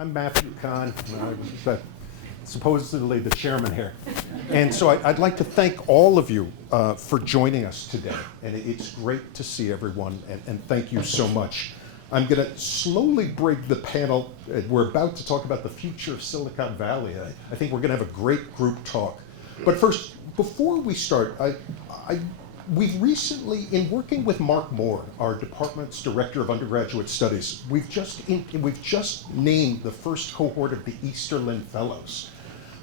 I'm Matthew KAHN. I'm supposedly the chairman here. And so I'd like to thank all of you for joining us today. And it's great to see everyone, and thank you so much. I'm going to slowly break the panel. We're about to talk about the future of Silicon Valley. I think we're going to have a great group talk. But first, before we start, we've recently, in working with Mark Moore, our department's director of undergraduate studies, we've just named the first cohort of the Easterling Fellows.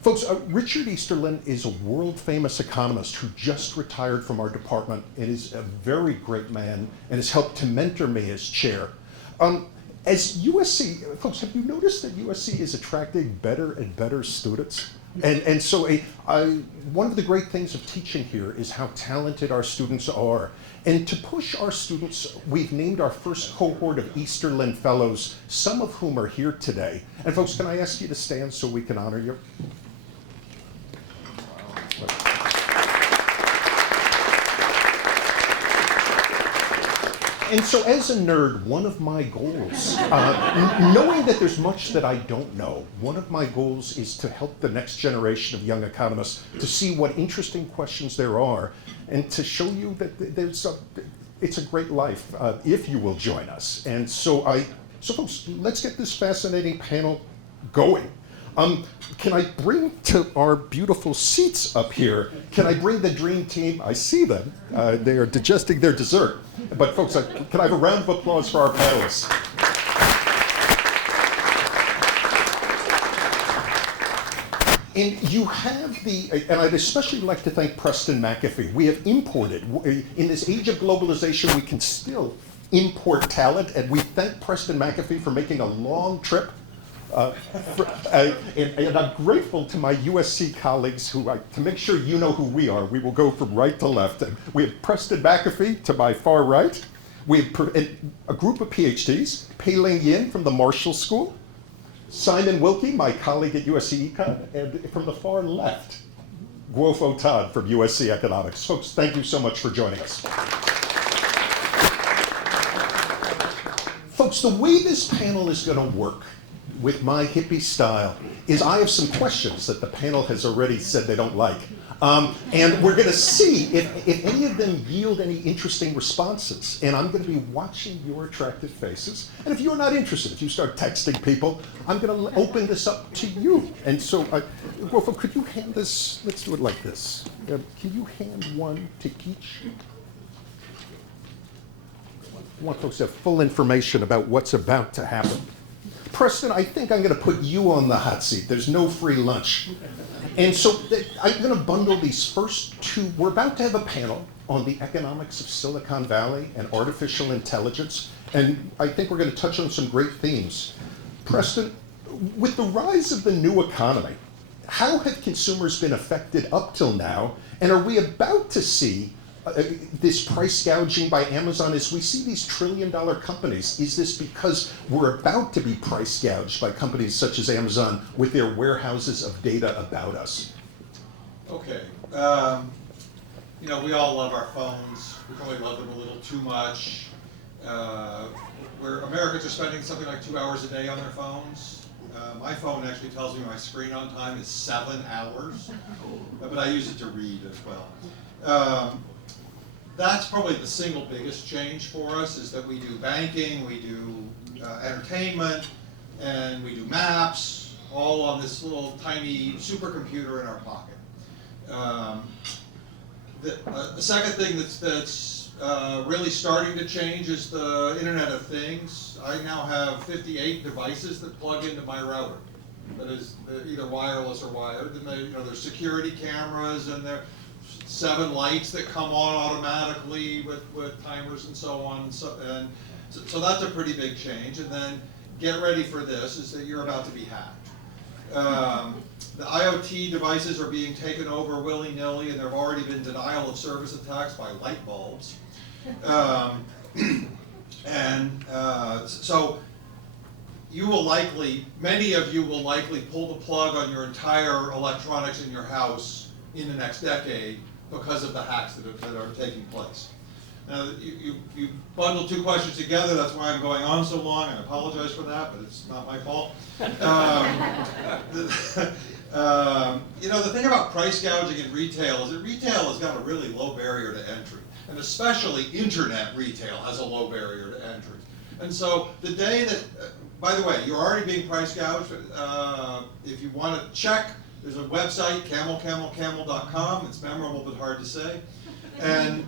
Folks, Richard Easterling is a world-famous economist who just retired from our department and is a very great man and has helped to mentor me as chair. As USC, folks, have you noticed that USC is attracting better and better students? And so one of the great things of teaching here is how talented our students are. And to push our students, we've named our first cohort of Easterling Fellows, some of whom are here today. And folks, can I ask you to stand so we can honor you? And so as a nerd, one of my goals, knowing that there's much that I don't know, one of my goals is to help the next generation of young economists to see what interesting questions there are and to show you that it's a great life if you will join us. And so folks, let's get this fascinating panel going. Can I bring to our beautiful seats up here, can I bring the dream team? I see them. They are digesting their dessert. But folks, can I have a round of applause for our panelists? And you have and I'd especially like to thank Preston McAFEE. We have imported, in this age of globalization, we can still import talent, and we thank Preston McAFEE for making a long trip. And I'm grateful to my USC colleagues who, to make sure you know who we are, we will go from right to left. And we have Preston McAFEE to my far right. We have a group of PhDs, PAI-LING from the Marshall School, Simon Wilkie, my colleague at USC Econ, and from the far left, GUOFU Todd from USC Economics. Folks, thank you so much for joining us. Folks, the way this panel is going to work with my hippie style is I have some questions that the panel has already said they don't like. And we're going to see if any of them yield any interesting responses. And I'm going to be watching your attractive faces. And if you're not interested, if you start texting people, I'm going to open this up to you. And so, GUOFU, could you hand this? Let's do it like this. Can you hand one to each? I want folks to have full information about what's about to happen. Preston, I think I'm going to put you on the hot seat. There's no free lunch. And so I'm going to bundle these first two. We're about to have a panel on the economics of Silicon Valley and artificial intelligence. And I think we're going to touch on some great themes. Preston, with the rise of the new economy, how have consumers been affected up till now? And are we about to see this price gouging by Amazon as we see these trillion-dollar companies? Is this because we're about to be price gouged by companies such as Amazon with their warehouses of data about us? Okay. You know, we all love our phones. We probably love them a little too much. Where Americans are spending something like 2 hours a day on their phones. My phone actually tells me my screen on time is 7 hours, but I use it to read as well. That's probably the single biggest change for us, is that we do banking, we do entertainment, and we do maps, all on this little tiny supercomputer in our pocket. The second thing that's really starting to change is the Internet of Things. I now have 58 devices that plug into my router. That is either wireless or wired. And there's security cameras, and there 7 lights that come on automatically with timers and so on. So that's a pretty big change. And then get ready for this, is that you're about to be hacked. The IoT devices are being taken over willy-nilly, and there have already been denial of service attacks by light bulbs. So you will likely, many of you will likely pull the plug on your entire electronics in your house in the next decade because of the hacks that are taking place. Now, you bundled two questions together, that's why I'm going on so long, I apologize for that, but it's not my fault. You know, the thing about price gouging in retail is that retail has got a really low barrier to entry, and especially internet retail has a low barrier to entry. And so the day that, by the way, you're already being price gouged. If you want to check, there's a website, camelcamelcamel.com, it's memorable but hard to say. And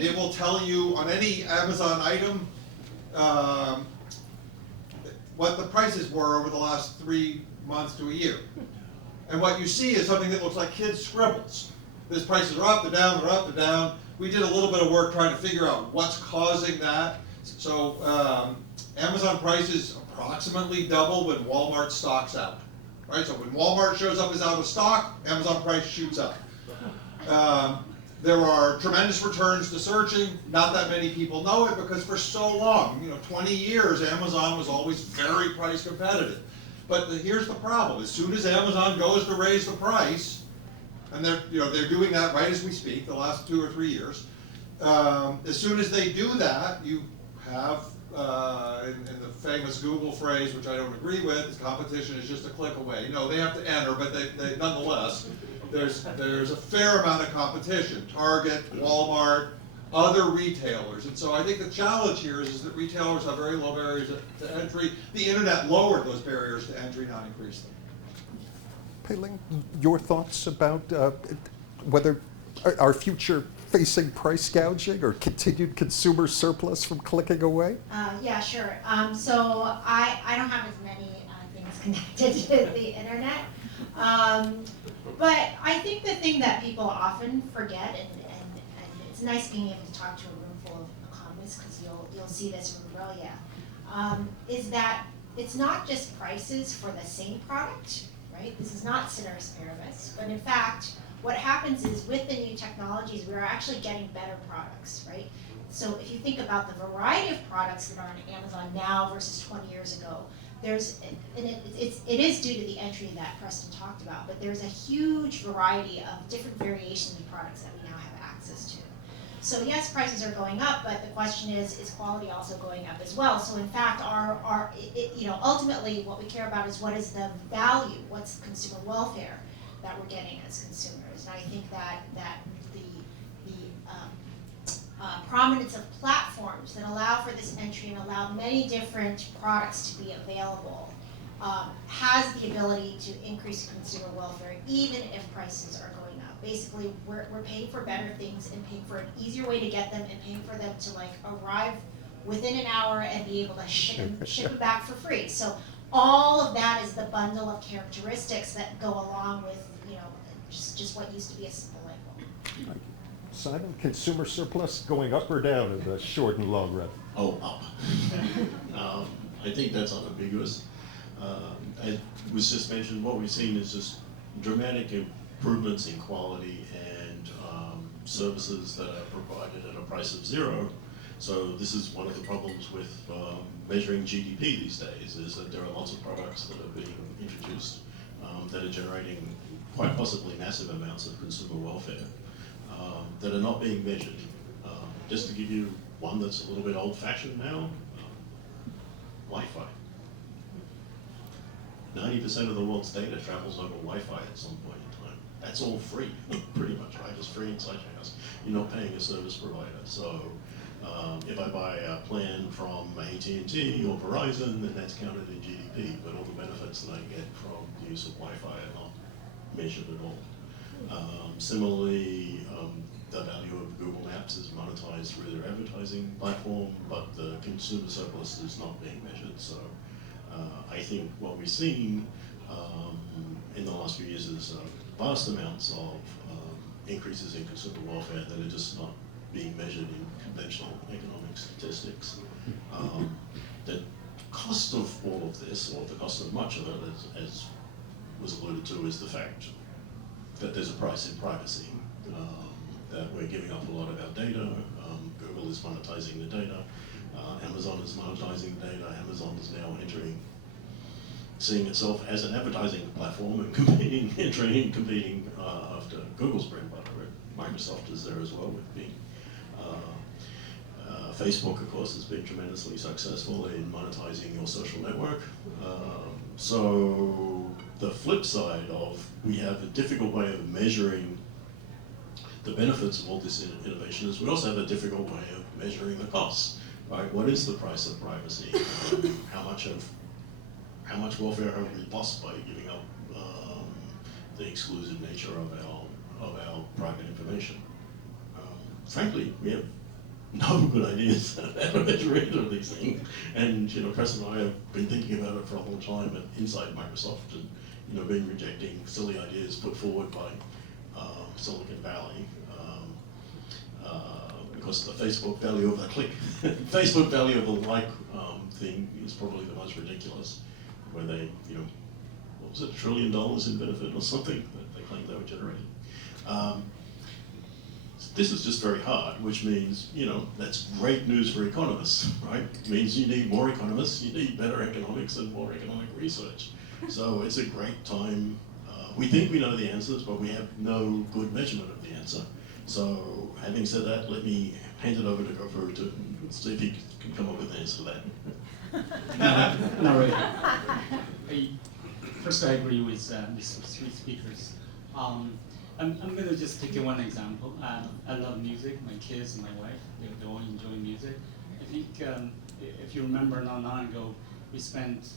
it will tell you on any Amazon item what the prices were over the last 3 months to a year. And what you see is something that looks like kids' scribbles. These prices are up, they're down, they're up, they're down. We did a little bit of work trying to figure out what's causing that. So Amazon prices approximately double when Walmart stocks out. Right? So when Walmart shows up as out of stock, Amazon price shoots up. There are tremendous returns to searching. Not that many people know it because for so long, 20 years, Amazon was always very price competitive. But here's the problem. As soon as Amazon goes to raise the price, and they're doing that right as we speak, the last 2 or 3 years, as soon as they do that, you have, in the famous Google phrase, which I don't agree with, is competition is just a click away. No, they have to enter, but they nonetheless, there's a fair amount of competition. Target, Walmart, other retailers. And so I think the challenge here is that retailers have very low barriers to entry. The internet lowered those barriers to entry, not increased them. Pei-Ling, your thoughts about whether our future facing price gouging or continued consumer surplus from clicking away? Yeah, sure. So I don't have as many things connected to the internet. But I think the thing that people often forget, and it's nice being able to talk to a room full of economists because you'll see this from Aurelia, is that it's not just prices for the same product, right? This is not ceteris paribus, but in fact, what happens is with the new technologies, we're actually getting better products, right? So if you think about the variety of products that are on Amazon now versus 20 years ago, it is due to the entry that Preston talked about, but there's a huge variety of different variations of products that we now have access to. So yes, prices are going up, but the question is quality also going up as well? So in fact, ultimately what we care about is what is the value, what's consumer welfare that we're getting as consumers. And I think that the prominence of platforms that allow for this entry and allow many different products to be available has the ability to increase consumer welfare even if prices are going up. Basically, we're paying for better things and paying for an easier way to get them and paying for them to arrive within an hour and be able to ship them back for free. So all of that is the bundle of characteristics that go along with just what used to be a simple light bulb. Simon, consumer surplus going up or down in the short and long run? Oh, up. I think that's unambiguous. As was just mentioned, what we've seen is just dramatic improvements in quality and services that are provided at a price of zero. So this is one of the problems with measuring GDP these days, is that there are lots of products that are being introduced that are generating quite possibly massive amounts of consumer welfare that are not being measured. Just to give you one that's a little bit old-fashioned now, Wi-Fi. 90% of the world's data travels over Wi-Fi at some point in time. That's all free, pretty much, right? It's free inside your house. You're not paying a service provider. So if I buy a plan from AT&T or Verizon, then that's counted in GDP, but all the benefits that I get from the use of Wi-Fi are not measured at all. Similarly, the value of Google Maps is monetized through their advertising platform, but the consumer surplus is not being measured. So I think what we've seen in the last few years is vast amounts of increases in consumer welfare that are just not being measured in conventional economic statistics. The cost of all of this, or the cost of much of it, as was alluded to, is the fact that there's a price in privacy, that we're giving up a lot of our data. Google is monetizing the data. Amazon is monetizing the data. Amazon is now seeing itself as an advertising platform and competing after Google's bread and butter. Microsoft is there as well with Bing. Facebook, of course, has been tremendously successful in monetizing your social network. So the flip side of we have a difficult way of measuring the benefits of all this innovation is we also have a difficult way of measuring the costs, right? What is the price of privacy? How much welfare have we lost by giving up the exclusive nature of our private information? Frankly, we have no good ideas how to measure either of these things. And Preston and I have been thinking about it for a long time inside Microsoft, and been rejecting silly ideas put forward by Silicon Valley, because the Facebook value of the click, Facebook value of the like thing is probably the most ridiculous, where they, what was it, $1 trillion in benefit or something that they claimed they were generating. This is just very hard, which means, that's great news for economists, right? It means you need more economists, you need better economics and more economic research. So it's a great time. We think we know the answers, but we have no good measurement of the answer. So having said that, let me hand it over to GUOFU to see if he can come up with an answer to that. No, really. First, I agree with these three speakers. I'm going to just take one example. I love music. My kids and my wife, they all enjoy music. I think if you remember not long ago, we spent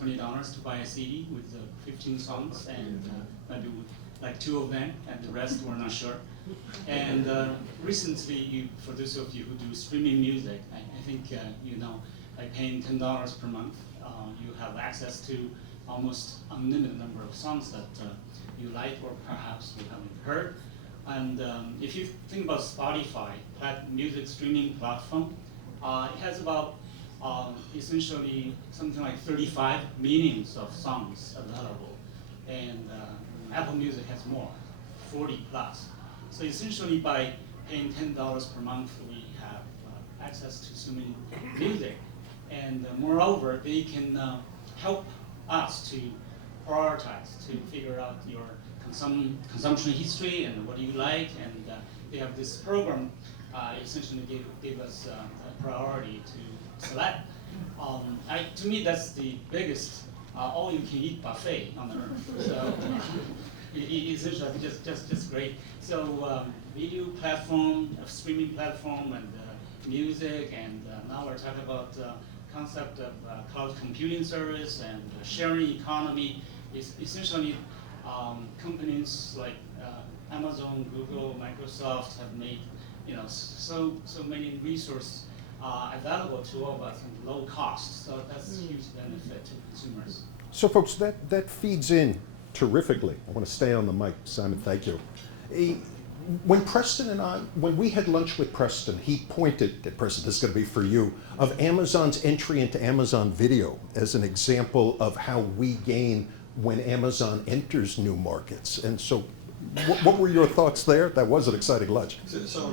$20 to buy a CD with 15 songs, and maybe like 2 of them, and the rest we're not sure. And recently, for those of you who do streaming music, I think by paying $10 per month, you have access to almost unlimited number of songs that you like or perhaps you haven't heard. And if you think about Spotify, that music streaming platform, it has about essentially something like 35 millions of songs available. And Apple Music has more, 40 plus. So essentially by paying $10 per month, we have access to so many music. And moreover, they can help us to prioritize, to figure out your consumption history and what you like. And they have this program essentially gave us a priority to select. To me, that's the biggest all-you-can-eat buffet on earth. So essentially, just great. So video platform, streaming platform, and music, and now we're talking about concept of cloud computing service and sharing economy. Is essentially companies like Amazon, Google, Microsoft have made so many resources available to all of us at low cost. So that's a huge benefit to consumers. So folks, that feeds in terrifically. I want to stay on the mic. Simon, thank you. When Preston and I, when we had lunch with Preston, he pointed, Preston, this is going to be for you, of Amazon's entry into Amazon Video as an example of how we gain when Amazon enters new markets. And so what were your thoughts there? That was an exciting lunch. So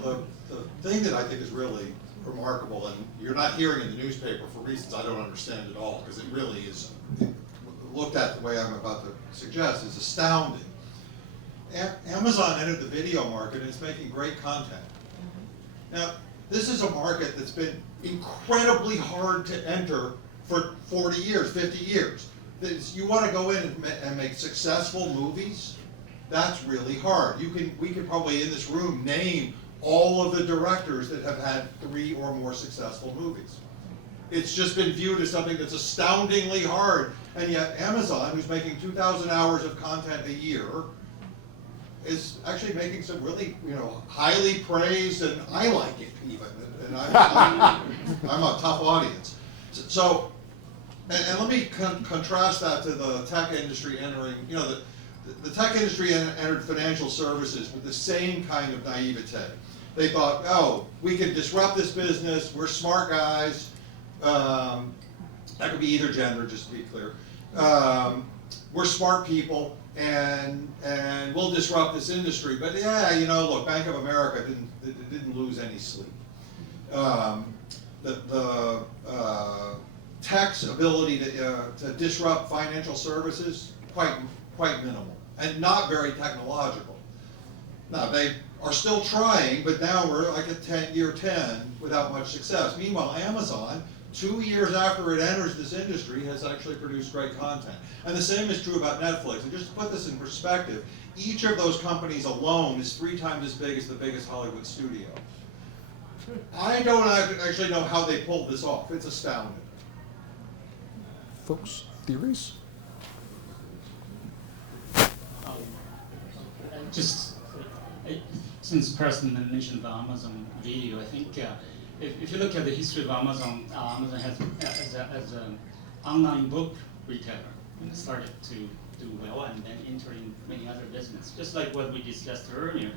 the thing that I think is really remarkable, and you're not hearing in the newspaper for reasons I don't understand at all, because it really is, looked at the way I'm about to suggest, is astounding. Amazon entered the video market and it's making great content. Now, this is a market that's been incredibly hard to enter for 40 years, 50 years. You want to go in and make successful movies? That's really hard. We could probably in this room name all of the directors that have had 3 or more successful movies. It's just been viewed as something that's astoundingly hard, and yet Amazon, who's making 2,000 hours of content a year, is actually making some really, highly praised, and I like it even, and I'm a tough audience. So, and let me contrast that to the tech industry entering, the tech industry entered financial services with the same kind of naivete. They thought, oh, we can disrupt this business, we're smart guys, that could be either gender, just to be clear. We're smart people, and we'll disrupt this industry. But yeah, look, Bank of America didn't lose any sleep. The tech's ability to disrupt financial services quite minimal, and not very technological. Now are still trying, but now we're like at year 10 without much success. Meanwhile, Amazon, 2 years after it enters this industry, has actually produced great content. And the same is true about Netflix. And just to put this in perspective, each of those companies alone is 3 times as big as the biggest Hollywood studio. I don't actually know how they pulled this off. It's astounding. Folks, theories? Just since Preston mentioned the Amazon video, I think if you look at the history of Amazon, Amazon has as an online book retailer and started to do well and then entering many other businesses. Just like what we discussed earlier,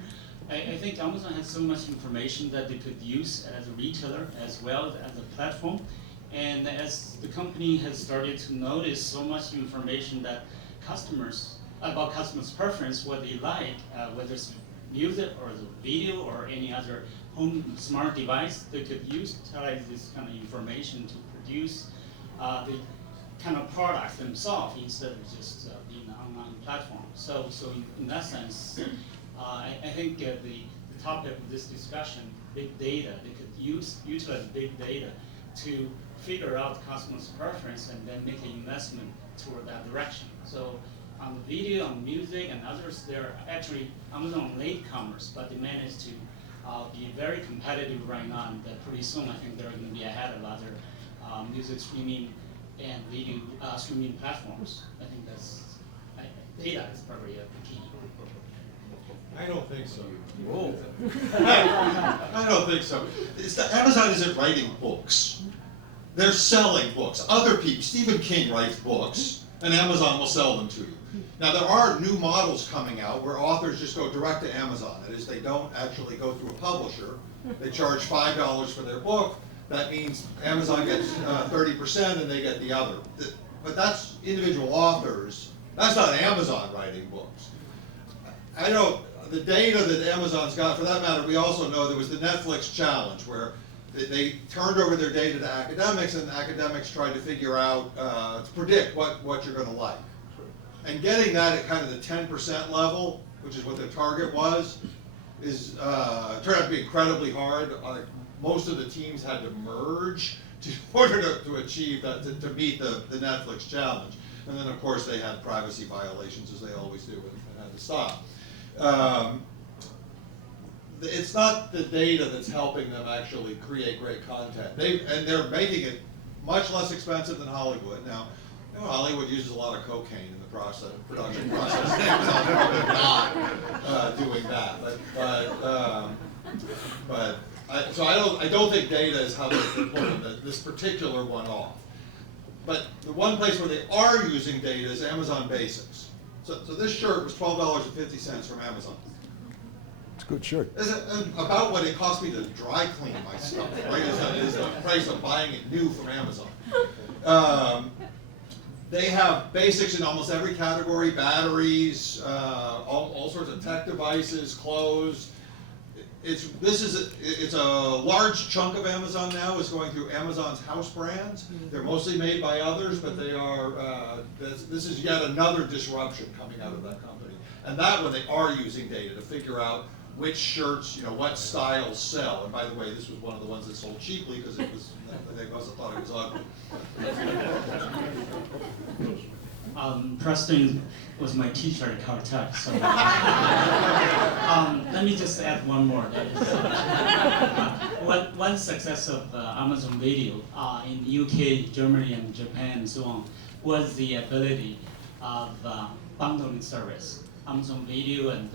I think Amazon has so much information that they could use as a retailer as well as a platform. And as the company has started to notice so much information that about customers' preference, what they like, whether it's music or the video or any other home smart device, they could utilize this kind of information to produce the kind of products themselves instead of just being an online platform. So in that sense, I think the topic of this discussion, big data, they could utilize big data to figure out customers' preference and then make an investment toward that direction. So on the video, on music, and others, they're actually Amazon latecomers, but they managed to be very competitive right now. And pretty soon, I think they're going to be ahead of other music streaming and video streaming platforms. I think data is probably a key. I don't think so. Whoa. I don't think so. Amazon isn't writing books. They're selling books. Other people, Stephen King writes books, and Amazon will sell them to you. Now, there are new models coming out where authors just go direct to Amazon. That is, they don't actually go through a publisher. They charge $5 for their book. That means Amazon gets 30% and they get the other. But that's individual authors. That's not Amazon writing books. The data that Amazon's got, for that matter, we also know there was the Netflix challenge where they turned over their data to academics, and academics tried to figure out, to predict what you're going to like. And getting that at kind of the 10% level, which is what their target was, turned out to be incredibly hard. Most of the teams had to merge in order to achieve that, to meet the Netflix challenge. And then, of course, they had privacy violations, as they always do, and had to stop. It's not the data that's helping them actually create great content. They're making it much less expensive than Hollywood. Now, Hollywood uses a lot of cocaine in the production process. Amazon's probably not doing that. So I don't think data is how they're pulling this particular one off. But the one place where they are using data is Amazon Basics. So this shirt was $12.50 from Amazon. It's a good shirt. It's about what it cost me to dry clean my stuff, right? Is the price of buying it new from Amazon. They have basics in almost every category: batteries, all sorts of tech devices, clothes. It's a large chunk of Amazon now is going through Amazon's house brands. They're mostly made by others, but they are. This is yet another disruption coming out of that company. And that one, they are using data to figure out which shirts, what styles sell. And by the way, this was one of the ones that sold cheaply because they must have thought it was ugly. Preston was my teacher at Caltech, so let me just add one more. That is, one success of Amazon Video in the UK, Germany, and Japan, and so on, was the ability of bundling service, Amazon Video, and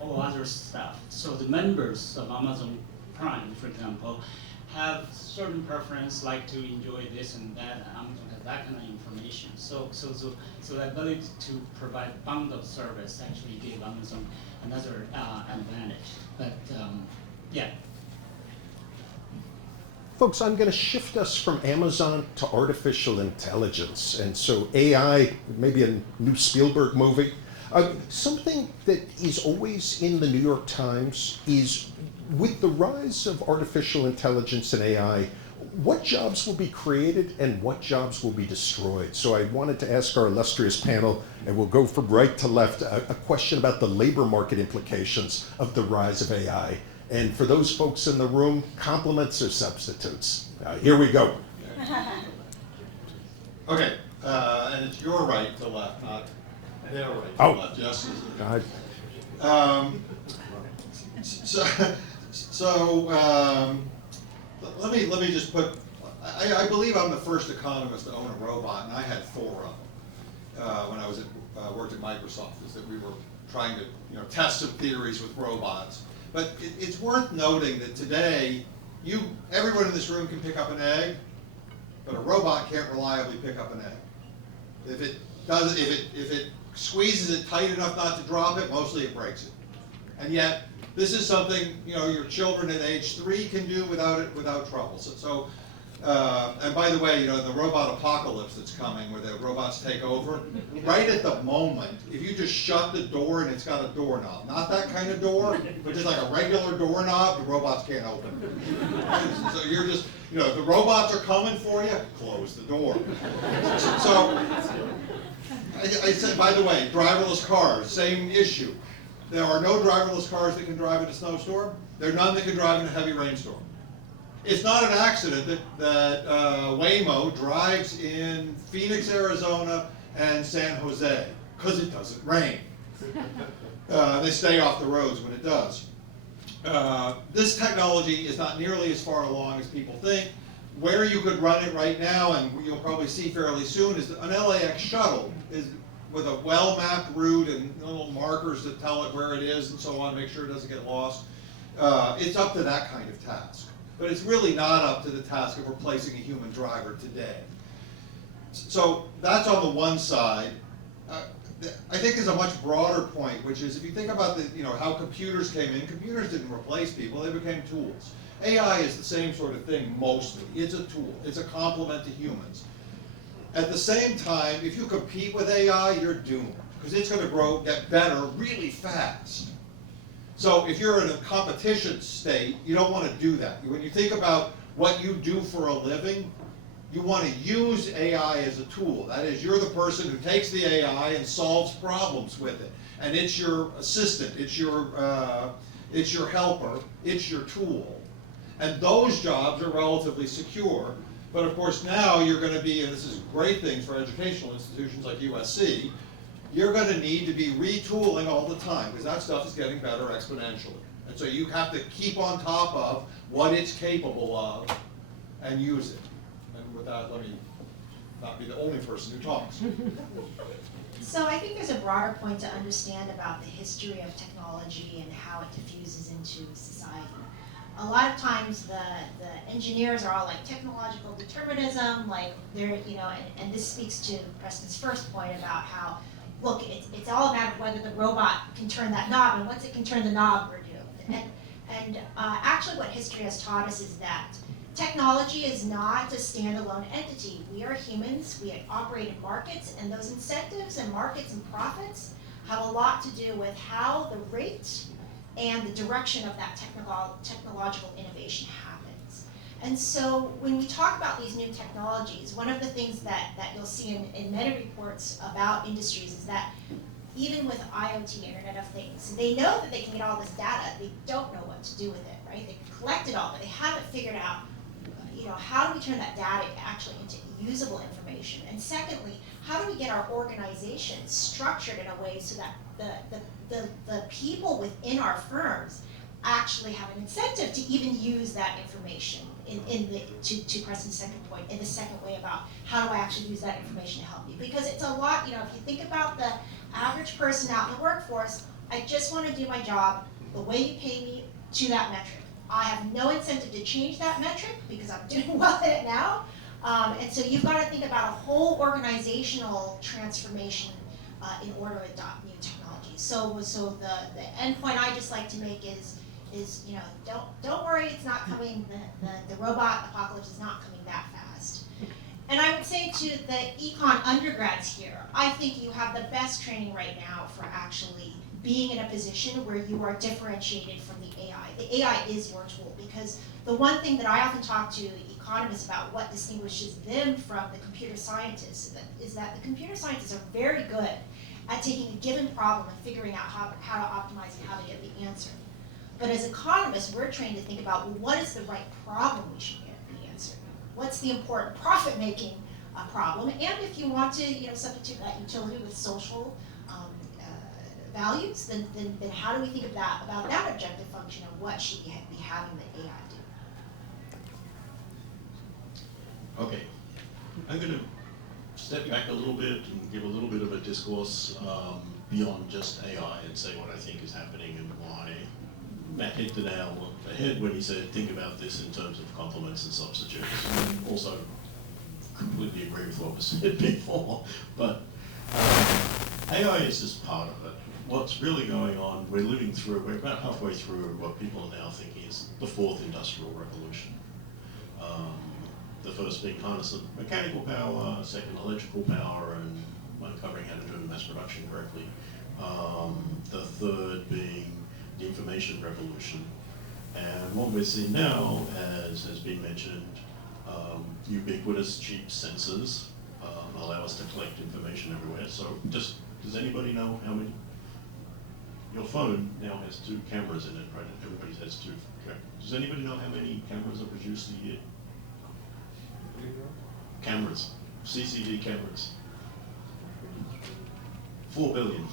all other stuff. So the members of Amazon Prime, for example, have certain preference, like to enjoy this and that, and Amazon has that kind of information. So the ability to provide bundled service actually gave Amazon another advantage. But yeah. Folks, I'm going to shift us from Amazon to artificial intelligence. And so AI, maybe a new Spielberg movie. Something that is always in the New York Times is, with the rise of artificial intelligence and AI, what jobs will be created and what jobs will be destroyed? So I wanted to ask our illustrious panel, and we'll go from right to left, a question about the labor market implications of the rise of AI. And for those folks in the room, compliments or substitutes? Here we go. Okay, and it's your right to left, not their right to Oh. left. Yes. God. Let me just put. I believe I'm the first economist to own a robot, and I had 4 of them when I was worked at Microsoft. Is that we were trying to test some theories with robots. But it's worth noting that today, everyone in this room can pick up an egg, but a robot can't reliably pick up an egg. If it squeezes it tight enough not to drop it, mostly it breaks it. And yet, this is something your children at age 3 can do without trouble. And by the way, the robot apocalypse that's coming, where the robots take over, right at the moment, if you just shut the door and it's got a doorknob, not that kind of door, but just like a regular doorknob, the robots can't open it. So you're just, the robots are coming for you, close the door. So, I said, by the way, driverless cars, same issue. There are no driverless cars that can drive in a snowstorm. There are none that can drive in a heavy rainstorm. It's not an accident that Waymo drives in Phoenix, Arizona, and San Jose, because it doesn't rain. They stay off the roads when it does. This technology is not nearly as far along as people think. Where you could run it right now, and you'll probably see fairly soon, is an LAX shuttle with a well-mapped route and little markers that tell it where it is and so on, make sure it doesn't get lost. It's up to that kind of task. But it's really not up to the task of replacing a human driver today. So that's on the one side. I think there's a much broader point, which is if you think about how computers came in, computers didn't replace people, they became tools. AI is the same sort of thing mostly. It's a tool. It's a complement to humans. At the same time, if you compete with AI, you're doomed, because it's going to get better really fast. So if you're in a competition state, you don't want to do that. When you think about what you do for a living, you want to use AI as a tool. That is, you're the person who takes the AI and solves problems with it. And it's your assistant, it's your helper, it's your tool. And those jobs are relatively secure. But of course now you're going to be, and this is great things for educational institutions like USC, you're going to need to be retooling all the time, because that stuff is getting better exponentially. And so you have to keep on top of what it's capable of and use it. And with that, let me not be the only person who talks. So I think there's a broader point to understand about the history of technology and how it diffuses into society. A lot of times the engineers are all like technological determinism, like they're, and this speaks to Preston's first point about how, look, it's all about whether the robot can turn that knob, and once it can turn the knob, we're doomed. And actually what history has taught us is that technology is not a standalone entity. We are humans, we operate in markets, and those incentives and markets and profits have a lot to do with how the rate and the direction of that technological innovation happens. And so when we talk about these new technologies, one of the things that you'll see in many reports about industries is that even with IoT, Internet of Things, they know that they can get all this data, they don't know what to do with it, right? They can collect it all, but they haven't figured out, how do we turn that data actually into usable information? And secondly, how do we get our organizations structured in a way so that the people within our firms actually have an incentive to even use that information to Preston's second point, in the second way about how do I actually use that information to help you? Because it's a lot, if you think about the average person out in the workforce, I just want to do my job the way you pay me to that metric. I have no incentive to change that metric because I'm doing well at it now. And so you've got to think about a whole organizational transformation in order to adopt new technologies. So the end point I just like to make is don't worry, it's not coming. The robot apocalypse is not coming that fast. And I would say to the econ undergrads here, I think you have the best training right now for actually being in a position where you are differentiated from the AI. The AI is your tool, because the one thing that I often talk to economists about, what distinguishes them from the computer scientists, is that the computer scientists are very good at taking a given problem and figuring out how to optimize and how to get the answer. But as economists, we're trained to think about, well, what is the right problem we should get the answer? What's the important profit-making problem? And if you want to, substitute that utility with social values, then how do we think about that objective function, and what should we be having the AI do? Okay, I'm going to step back a little bit and give a little bit of a discourse beyond just AI and say what I think is happening and why. Matt hit the nail on the head when he said, think about this in terms of complements and substitutes. And also, completely agree with what was said before, but AI is just part of it. What's really going on, we're about halfway through what people are now thinking is the fourth industrial revolution. The first being harness of mechanical power, second electrical power, and uncovering how to do mass production correctly. The third being the information revolution. And what we're seeing now, as has been mentioned, ubiquitous cheap sensors allow us to collect information everywhere. So does anybody know how many? Your phone now has 2 cameras in it, right? Everybody has 2. Does anybody know how many cameras are produced a year? Cameras, CCD cameras. 4 billion.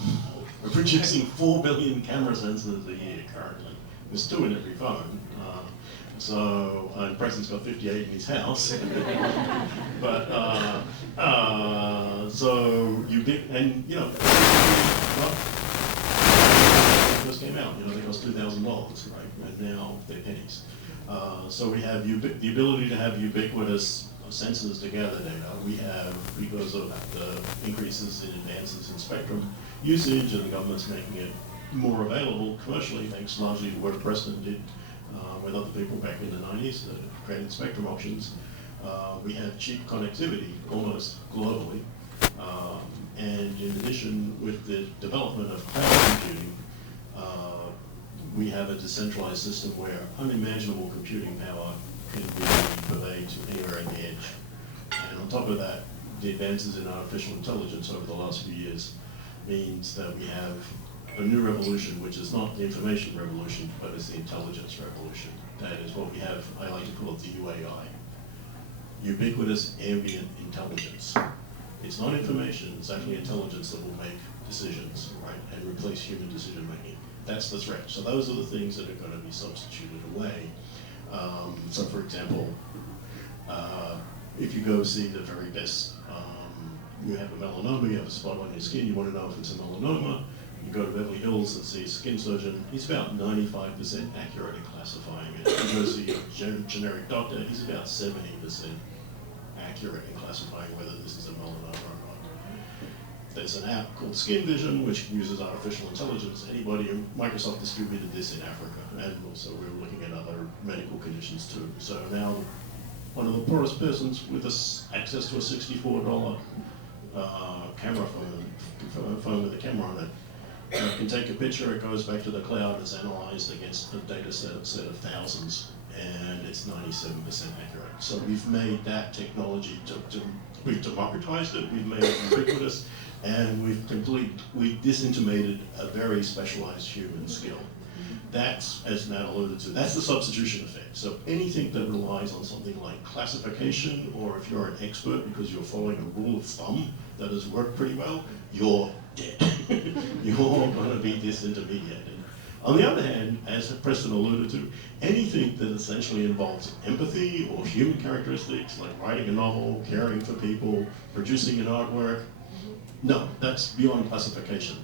We're producing 4 billion camera sensors a year currently. There's 2 in every phone. Preston's got 58 in his house. But, first came out, they cost $2,000, right? And now they're pennies. So we have the ability to have ubiquitous sensors to gather data. We have, because of the increases in advances in spectrum usage, and the government's making it more available commercially, thanks largely to what Preston did with other people back in the 90s that created spectrum options. We have cheap connectivity almost globally. And in addition, with the development of cloud computing, we have a decentralized system where unimaginable computing power can be purveyed to anywhere in the edge. And on top of that, the advances in artificial intelligence over the last few years means that we have a new revolution, which is not the information revolution, but it's the intelligence revolution. That is what we have, I like to call it the UAI. Ubiquitous ambient intelligence. It's not information, it's actually intelligence that will make decisions, right, and replace human decision making. That's the threat. So those are the things that are going to be substituted away. So for example, if you go see the very best, you have a melanoma, you have a spot on your skin, you want to know if it's a melanoma, you go to Beverly Hills and see a skin surgeon, he's about 95% accurate in classifying it. If you go see a generic doctor, he's about 70% accurate in classifying whether this is a melanoma or not. There's an app called Skin Vision, which uses artificial intelligence. Microsoft distributed this in Africa, and also we were looking at other medical conditions too. So now, one of the poorest persons with access to a $64 camera phone with a camera on it, can take a picture, it goes back to the cloud, it's analyzed against a data set of thousands, and it's 97% accurate. So we've made that technology, we've democratized it, we've made it ubiquitous, and we've disintermediated a very specialized human skill. That's, as Matt alluded to, that's the substitution effect. So anything that relies on something like classification, or if you're an expert because you're following a rule of thumb that has worked pretty well, you're dead. You're going to be disintermediated. On the other hand, as Preston alluded to, anything that essentially involves empathy or human characteristics, like writing a novel, caring for people, producing an artwork, no, that's beyond classification.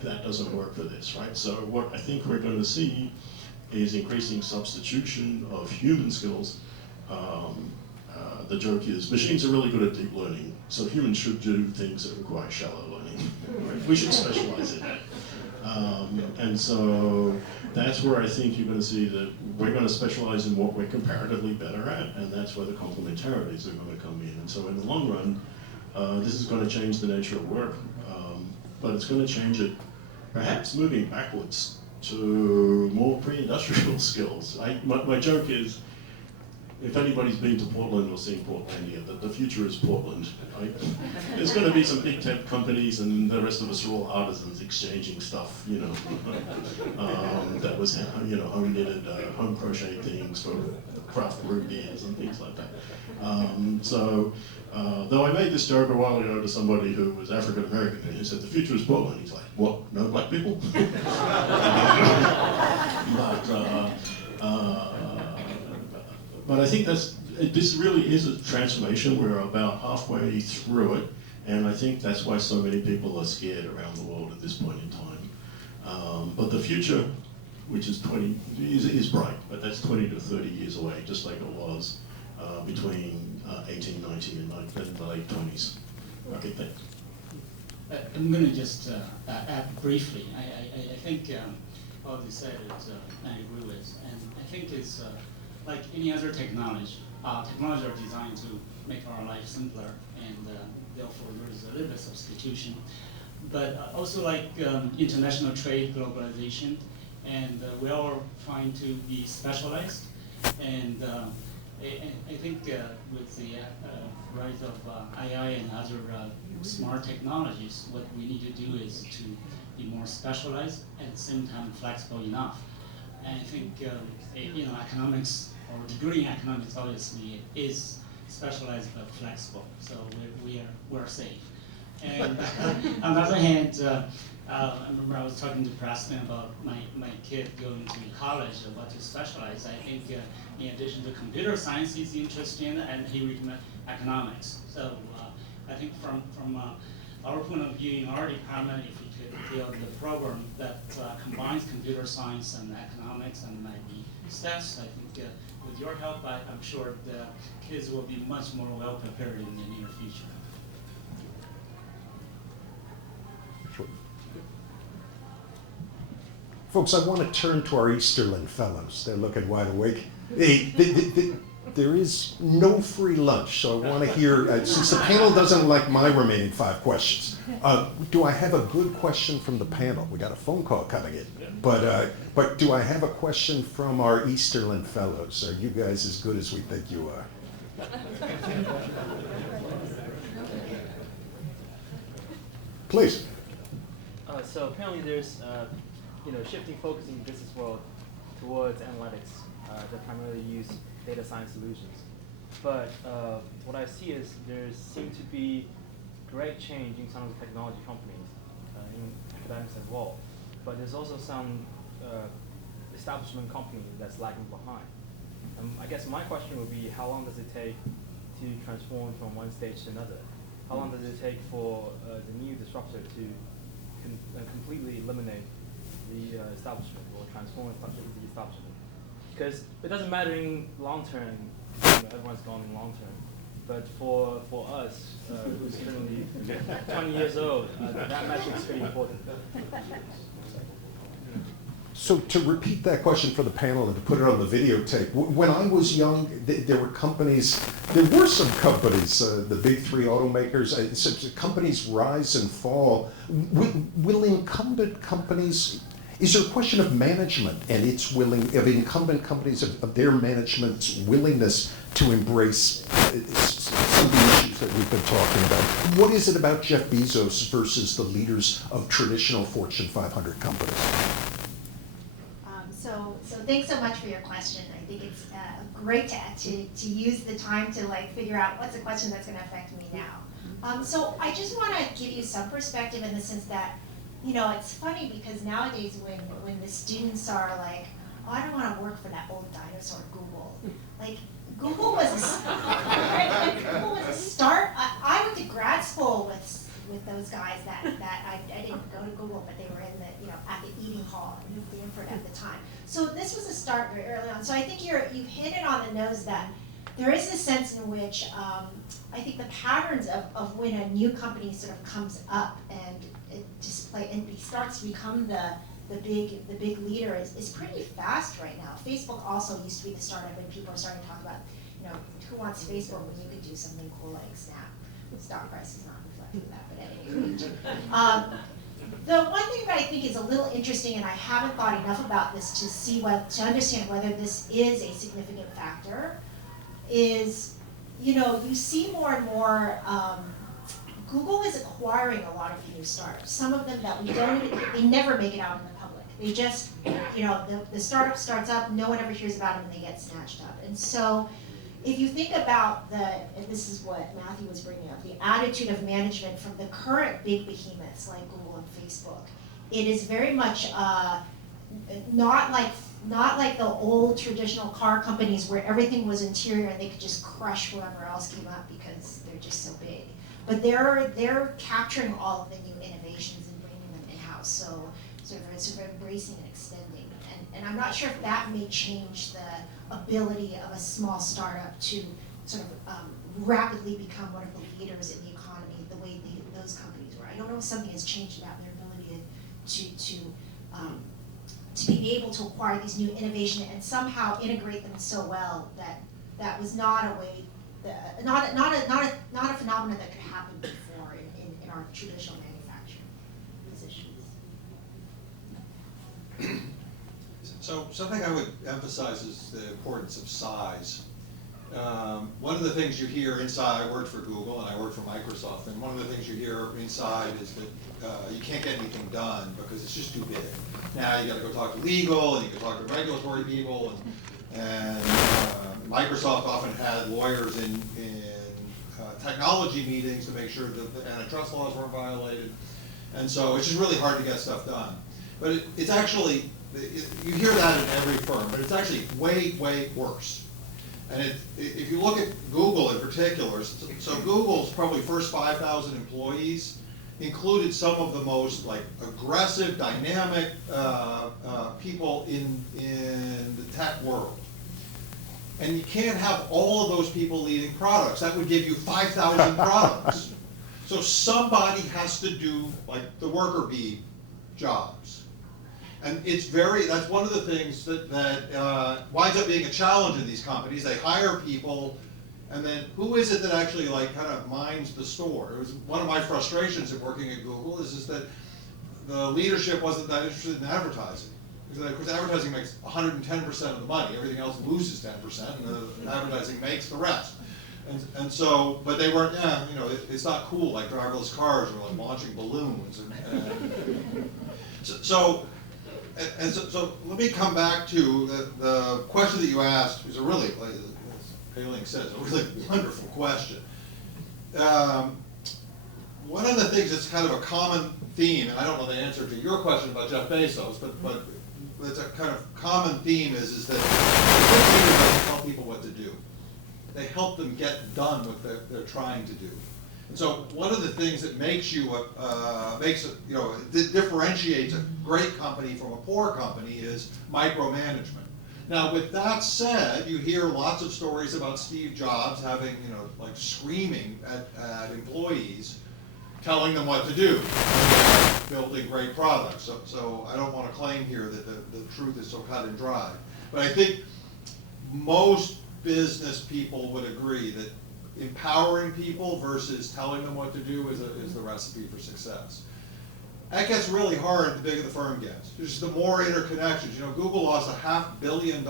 That doesn't work for this, right? So what I think we're going to see is increasing substitution of human skills. The joke is, machines are really good at deep learning, so humans should do things that require shallow learning. Right? We should specialize in that. And so that's where I think you're going to see that we're going to specialize in what we're comparatively better at, and that's where the complementarities are going to come in. And so in the long run, this is going to change the nature of work, but it's going to change it perhaps moving backwards to more pre-industrial skills. My joke is, if anybody's been to Portland or seen Portlandia, that the future is Portland. Right? There's going to be some big tech companies, and the rest of us are all artisans exchanging stuff, you know, that was, you know, home knitted, home crocheted things for craft root beers and things like that. Though I made this joke a while ago to somebody who was African American, and he said, the future is Portland. He's like, what, no black people? But I think this really is a transformation. We're about halfway through it, and I think that's why so many people are scared around the world at this point in time. But the future, which is is bright, but that's 20 to 30 years away, just like it was between 1890 and the late 20s. Okay, thanks. I'm going to just add briefly. I think all you said I agree with, and I think it's like any other technology. Technology are designed to make our life simpler, and therefore there is a little bit of substitution. But also like international trade, globalization, and we are trying to be specialized. And I think with the rise of AI and other smart technologies, what we need to do is to be more specialized and at the same time flexible enough. And I think you know, economics, or degree in economics obviously is specialized but flexible, so we're safe. And on the other hand, I remember I was talking to Preston about my kid going to college, what to specialize. I think in addition to computer science he's interested in, and he recommended economics. So I think from our point of view in our department, if we could build a program that combines computer science and economics and maybe stats, I think with your help, I'm sure the kids will be much more well prepared in the near future. Sure. Folks, I want to turn to our Easterling fellows. They're looking wide awake. There is no free lunch, so I want to hear, since the panel doesn't like my remaining 5 questions, do I have a good question from the panel? We got a phone call coming in. But do I have a question from our Easterling fellows? Are you guys as good as we think you are? Please. So apparently there's shifting focus in the business world towards analytics that primarily use data science solutions. But what I see is there seems to be great change in some of the technology companies, in academics as well. But there's also some establishment companies that's lagging behind. I guess my question would be, how long does it take to transform from one stage to another? How long does it take for the new disruptor to completely eliminate the establishment or transform the establishment? Because it doesn't matter in long term, everyone's gone in long term. But for us, who's currently 20 years old, that metric is pretty important. So to repeat that question for the panel and to put it on the videotape, when I was young, there were some companies, the big 3 automakers, companies rise and fall. Will incumbent companies, is there a question of management and of incumbent companies, of their management's willingness to embrace some of the issues that we've been talking about? What is it about Jeff Bezos versus the leaders of traditional Fortune 500 companies? So thanks so much for your question. I think it's great to use the time to figure out what's a question that's going to affect me now. So I just want to give you some perspective in the sense that, it's funny because nowadays when the students are like, oh, I don't want to work for that old dinosaur Google. Google was a start. I went to grad school with those guys that I didn't go to Google, but they were in the at the eating hall in New Bamford at the time. So this was a start very early on. So I think you've hit it on the nose that there is a sense in which I think the patterns of when a new company sort of comes up and it starts to become the big leader is pretty fast right now. Facebook also used to be the startup when people are starting to talk about who wants Facebook when you could do something cool like Snap. The stock price is not reflecting that, but anyway. The one thing that I think is a little interesting, and I haven't thought enough about this to understand whether this is a significant factor, is, you see more and more, Google is acquiring a lot of new startups. Some of them that they never make it out in the public. They just, the startup starts up, no one ever hears about them, and they get snatched up. And so, if you think about and this is what Matthew was bringing up, the attitude of management from the current big behemoths like Google and Facebook, it is very much not like the old traditional car companies where everything was interior and they could just crush whoever else came up because they're just so big. But they're capturing all of the new innovations and bringing them in-house, so sort of embracing and extending. And I'm not sure if that may change the ability of a small startup to sort of rapidly become one of the leaders in the economy the way those companies were. I don't know if something has changed about their ability to be able to acquire these new innovation and somehow integrate them so well that was not a way, not a phenomenon that could happen before in our traditional manufacturing positions. So something I would emphasize is the importance of size. One of the things you hear inside, I worked for Google and I worked for Microsoft, and one of the things you hear inside is that you can't get anything done because it's just too big. Now you gotta go talk to legal, and you can talk to regulatory people, and Microsoft often had lawyers in technology meetings to make sure that the antitrust laws weren't violated. And so it's just really hard to get stuff done. But it's actually, you hear that in every firm, but it's actually way, way worse. And if you look at Google in particular, so Google's probably first 5,000 employees included some of the most aggressive, dynamic people in the tech world. And you can't have all of those people leading products. That would give you 5,000 products. So somebody has to do the worker bee jobs. And that's one of the things that winds up being a challenge in these companies. They hire people, and then who is it that actually kind of minds the store? It was one of my frustrations of working at Google is that the leadership wasn't that interested in advertising. Because of course advertising makes 110% of the money. Everything else loses 10%, and the advertising makes the rest. And so, but they weren't, it's not cool like driverless cars or launching balloons. So let me come back to the question that you asked, which is a really, as PAI-LING says, a really wonderful question. One of the things that's kind of a common theme, and I don't know the answer to your question about Jeff Bezos, but it's a kind of common theme is that leaders don't tell people what to do. They help them get done what they're trying to do. And so one of the things that differentiates a great company from a poor company is micromanagement. Now, with that said, you hear lots of stories about Steve Jobs having, screaming at employees, telling them what to do, building great products. So I don't want to claim here that the truth is so cut and dry. But I think most business people would agree that empowering people versus telling them what to do is the recipe for success. That gets really hard the bigger the firm gets. There's the more interconnections. Google lost $500 million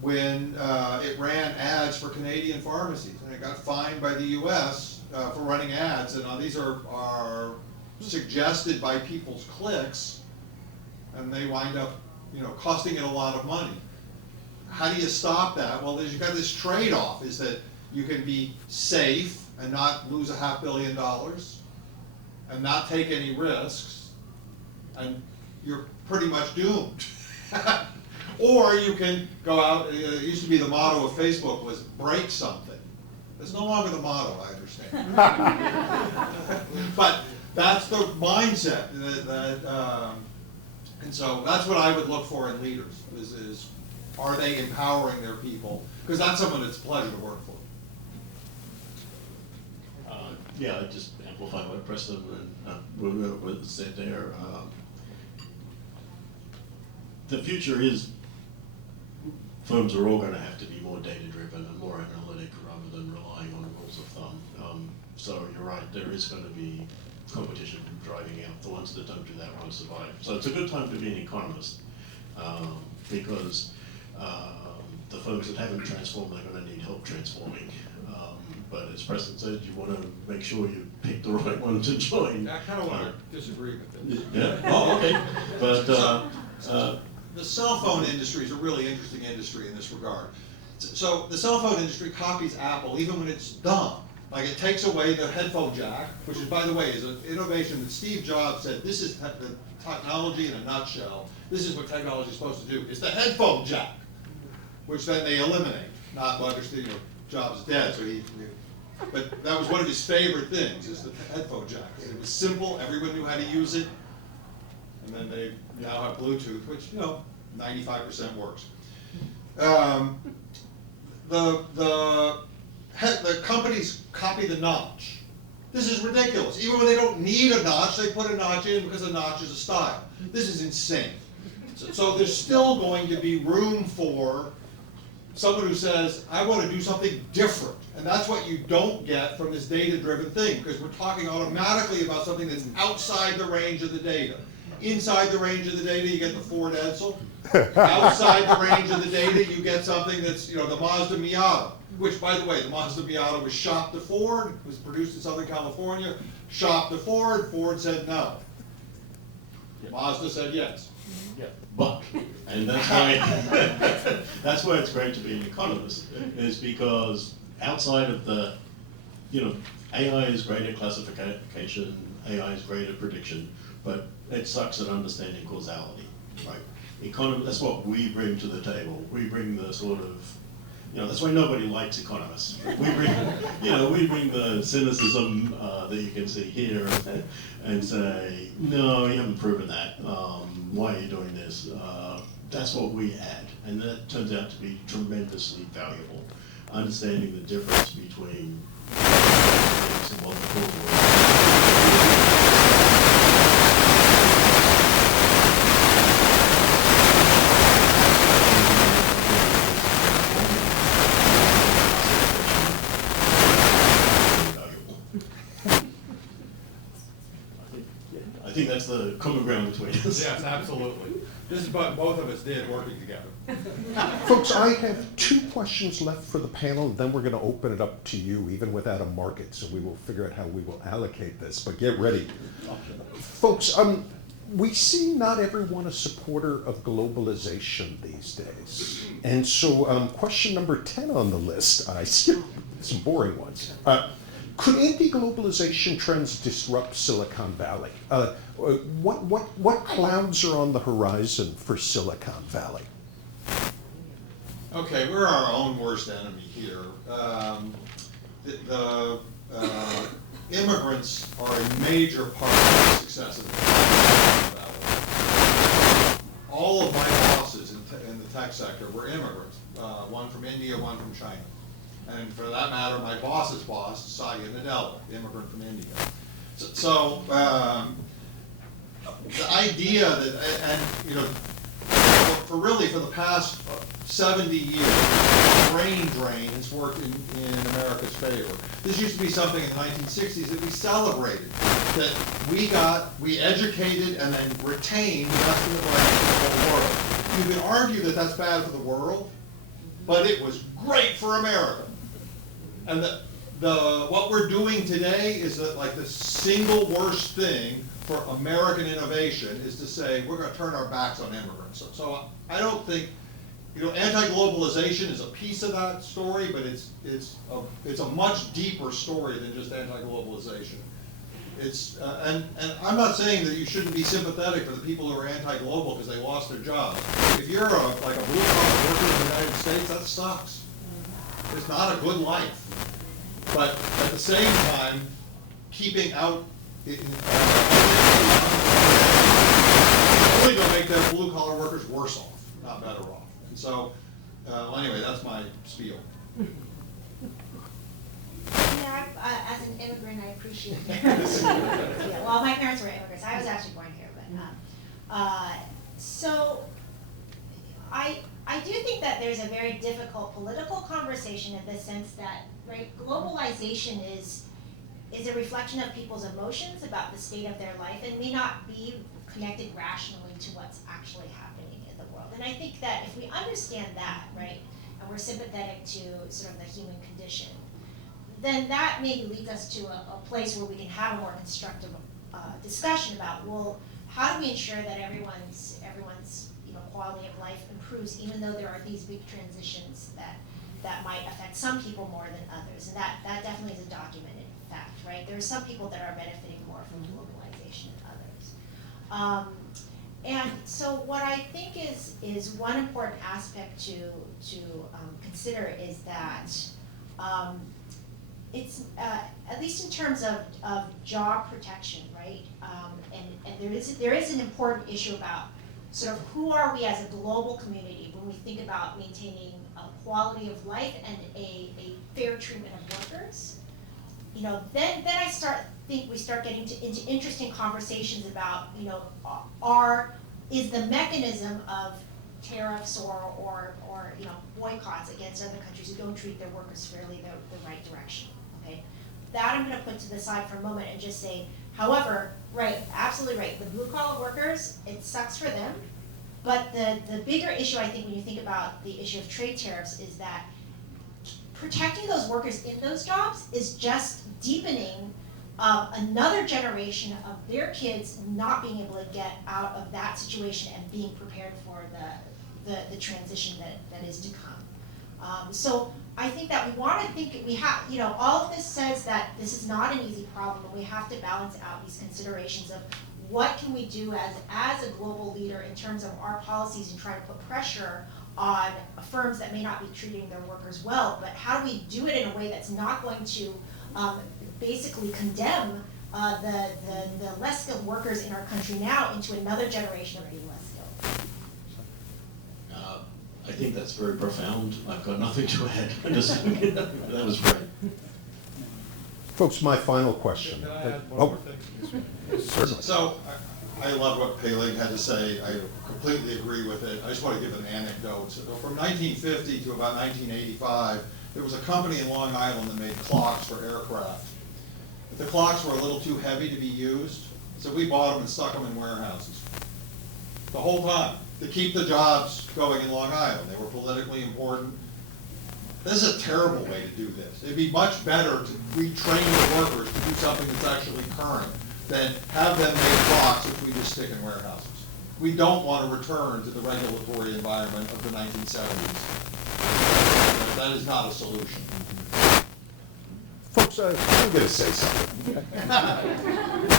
when it ran ads for Canadian pharmacies, and it got fined by the U.S. For running ads, and these are suggested by people's clicks, and they wind up, costing it a lot of money. How do you stop that? Well, you've got this trade-off: is that you can be safe and not lose $500 million, and not take any risks, and you're pretty much doomed. Or you can go out. It used to be the motto of Facebook was break something. It's no longer the motto, I understand. But that's the mindset and so that's what I would look for in leaders is are they empowering their people? Because that's someone it's a pleasure to work for. Yeah, I just amplify what Preston and said there. The future is firms are all going to have to be more data-driven and more analytic rather than relying on rules of thumb. So you're right, there is going to be competition driving out. The ones that don't do that won't survive. So it's a good time to be an economist, because the folks that haven't transformed, they're going to need help transforming. But as Preston said, you want to make sure you pick the right one to join. I kind of want to disagree with this. Yeah. Oh, okay. But The cell phone industry is a really interesting industry in this regard. So the cell phone industry copies Apple even when it's dumb. Like it takes away the headphone jack, which is, by the way, is an innovation that Steve Jobs said, this is the technology in a nutshell. This is what technology is supposed to do. It's the headphone jack, which then they eliminate. Not obviously, Jobs is dead, so but that was one of his favorite things, is the headphone jack. It was simple, everyone knew how to use it, and then they now have Bluetooth, which 95% works. The companies copy the notch. This is ridiculous. Even when they don't need a notch, they put a notch in because a notch is a style. This is insane. So there's still going to be room for someone who says, I want to do something different. And that's what you don't get from this data-driven thing, because we're talking automatically about something that's outside the range of the data. Inside the range of the data, you get the Ford Edsel. Outside the range of the data, you get something that's, the Mazda Miata, which, by the way, the Mazda Miata was shopped to Ford, was produced in Southern California, shopped to Ford, Ford said no. Mazda said yes. yeah, but, and that's why that's why it's great to be an economist, is because outside of the, AI is great at classification, AI is great at prediction, but it sucks at understanding causality, right? That's what we bring to the table. We bring the sort of, that's why nobody likes economists. We bring the cynicism that you can see here and say, no, you haven't proven that. Why are you doing this? That's what we add, and that turns out to be tremendously valuable. Understanding the difference between and what the I think that's the common ground between us. Yes, absolutely. This is what both of us did working together. Folks, I have 2 questions left for the panel, and then we're going to open it up to you, even without a market, so we will figure out how we will allocate this, but get ready. Folks, we see not everyone a supporter of globalization these days. And so question number 10 on the list, I skipped some boring ones. Could anti-globalization trends disrupt Silicon Valley? What clouds are on the horizon for Silicon Valley? Okay, we're our own worst enemy here. The immigrants are a major part of the success of the Silicon Valley. All of my bosses in the tech sector were immigrants, one from India, one from China. And for that matter, my boss's boss, Satya Nadella, immigrant from India. So the idea that, and for the past 70 years, brain drain has worked in America's favor. This used to be something in the 1960s that we celebrated, that we educated and then retained the best of the brains of the whole world. You could argue that that's bad for the world, but it was great for America. And what we're doing today is that the single worst thing for American innovation is to say we're going to turn our backs on immigrants. So I don't think, anti-globalization is a piece of that story, but it's a much deeper story than just anti-globalization. And I'm not saying that you shouldn't be sympathetic for the people who are anti-global because they lost their jobs. If you're a blue-collar worker in the United States, that sucks. It's not a good life. But at the same time, keeping out only going to make their blue-collar workers worse off, not better off. And so, anyway, that's my spiel. Yeah, as an immigrant, I appreciate it. Yeah, well, my parents were immigrants. I was actually born here, but so I do think that there's a very difficult political conversation in the sense that, right, globalization is a reflection of people's emotions about the state of their life and may not be connected rationally to what's actually happening in the world. And I think that if we understand that, right, and we're sympathetic to sort of the human condition, then that maybe leads us to a place where we can have a more constructive discussion about, well, how do we ensure that everyone's quality of life improves, even though there are these big transitions that might affect some people more than others. And that definitely is a documented fact, right? There are some people that are benefiting more from globalization than others. And so what I think is one important aspect to consider is that it's, at least in terms of job protection, right? And there is an important issue about sort of who are we as a global community when we think about maintaining a quality of life and a fair treatment of workers. Then I think we start getting into interesting conversations about, is the mechanism of tariffs or boycotts against other countries who don't treat their workers fairly the right direction, okay? That I'm gonna put to the side for a moment and just say, however, right, absolutely right, the blue collar workers, it sucks for them, but the bigger issue I think when you think about the issue of trade tariffs is that protecting those workers in those jobs is just deepening another generation of their kids not being able to get out of that situation and being prepared for the transition that is to come. So I think that we want to think, all of this says that this is not an easy problem, and we have to balance out these considerations of what can we do as a global leader in terms of our policies and trying to put pressure on firms that may not be treating their workers well, but how do we do it in a way that's not going to basically condemn the less skilled workers in our country now into another generation of being less skilled? I think that's very profound. I've got nothing to add. That was great. Folks, my final question. Can I add one more thing? Certainly. So I love what PAI-LING had to say. I completely agree with it. I just want to give an anecdote. So from 1950 to about 1985, there was a company in Long Island that made clocks for aircraft. But the clocks were a little too heavy to be used, so we bought them and stuck them in warehouses. The whole time, to keep the jobs going in Long Island. They were politically important. This is a terrible way to do this. It'd be much better to retrain the workers to do something that's actually current than have them make clocks which we just stick in warehouses. We don't want to return to the regulatory environment of the 1970s. That is not a solution. Folks, I'm going to say something.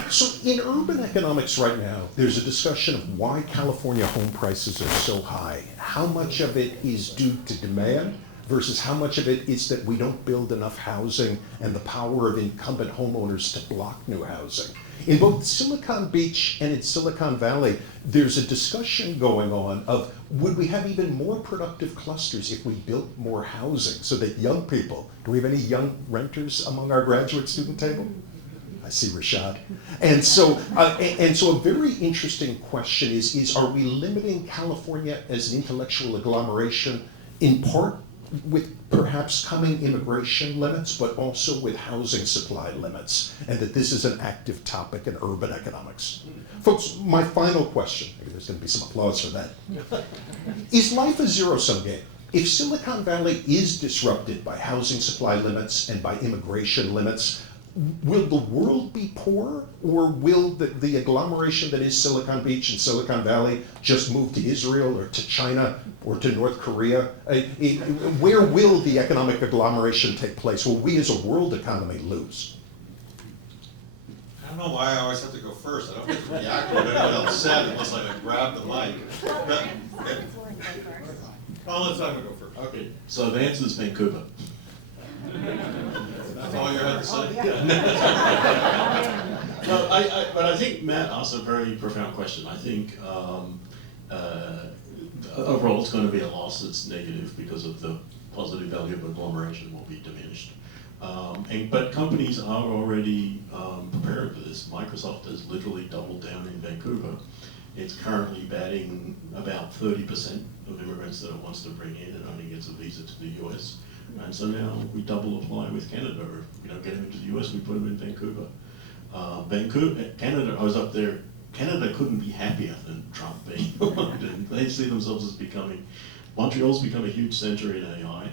So in urban economics right now, there's a discussion of why California home prices are so high. How much of it is due to demand versus how much of it is that we don't build enough housing and the power of incumbent homeowners to block new housing. In both Silicon Beach and in Silicon Valley, there's a discussion going on of would we have even more productive clusters if we built more housing so that young people, do we have any young renters among our graduate student table? I see Rashad. And so a very interesting question is are we limiting California as an intellectual agglomeration in part with perhaps coming immigration limits, but also with housing supply limits, and that this is an active topic in urban economics? Folks, my final question, maybe there's going to be some applause for that. Is life a zero-sum game? If Silicon Valley is disrupted by housing supply limits and by immigration limits, will the world be poor, or will the agglomeration that is Silicon Beach and Silicon Valley just move to Israel or to China or to North Korea? Where will the economic agglomeration take place? Will we as a world economy lose? I don't know why I always have to go first. I don't get to react to what anyone else said unless I grab the mic. I'll let Simon go first. Okay, so the answer is Vancouver. That's all you had to say? No, but I think Matt asked a very profound question. I think overall it's going to be a loss that's negative because of the positive value of agglomeration will be diminished. But companies are already preparing for this. Microsoft has literally doubled down in Vancouver. It's currently batting about 30% of immigrants that it wants to bring in and only gets a visa to the US. And so now we double apply with Canada. If we don't get them into the US, we put them in Vancouver. Canada, I was up there, Canada couldn't be happier than Trump being elected. They see themselves as becoming, Montreal's become a huge center in AI.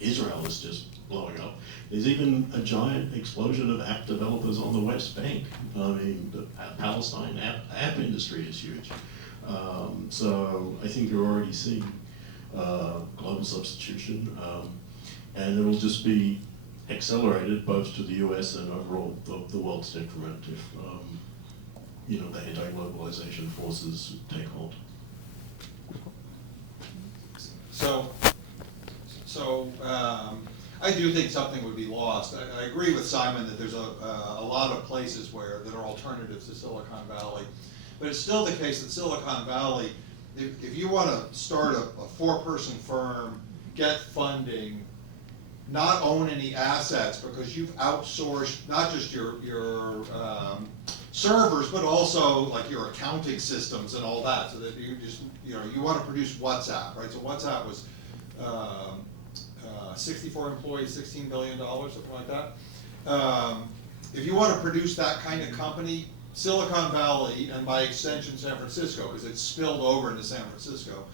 Israel is just blowing up. There's even a giant explosion of app developers on the West Bank. I mean, the Palestine app industry is huge. So I think you're already seeing global substitution, and it'll just be accelerated both to the US and overall the world's detriment if you know, the anti-globalization forces take hold. So I do think something would be lost. I agree with Simon that there's a lot of places that are alternatives to Silicon Valley, but it's still the case that Silicon Valley, if you want to start a 4-person firm, get funding, not own any assets because you've outsourced not just your servers, but also like your accounting systems and all that, so that you just, you want to produce WhatsApp, right? So WhatsApp was 64 employees, $16 billion, something like that. If you want to produce that kind of company, Silicon Valley, and by extension San Francisco, because it's spilled over into San Francisco,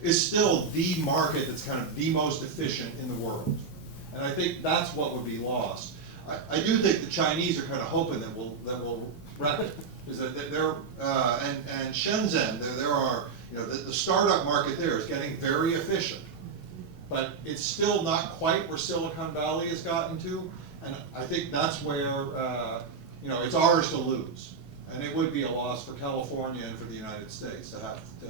is still the market that's kind of the most efficient in the world. And I think that's what would be lost. I do think the Chinese are kind of hoping that we'll is that they're and Shenzhen, there are, the startup market there is getting very efficient, but it's still not quite where Silicon Valley has gotten to, and I think that's where it's ours to lose, and it would be a loss for California and for the United States to have to,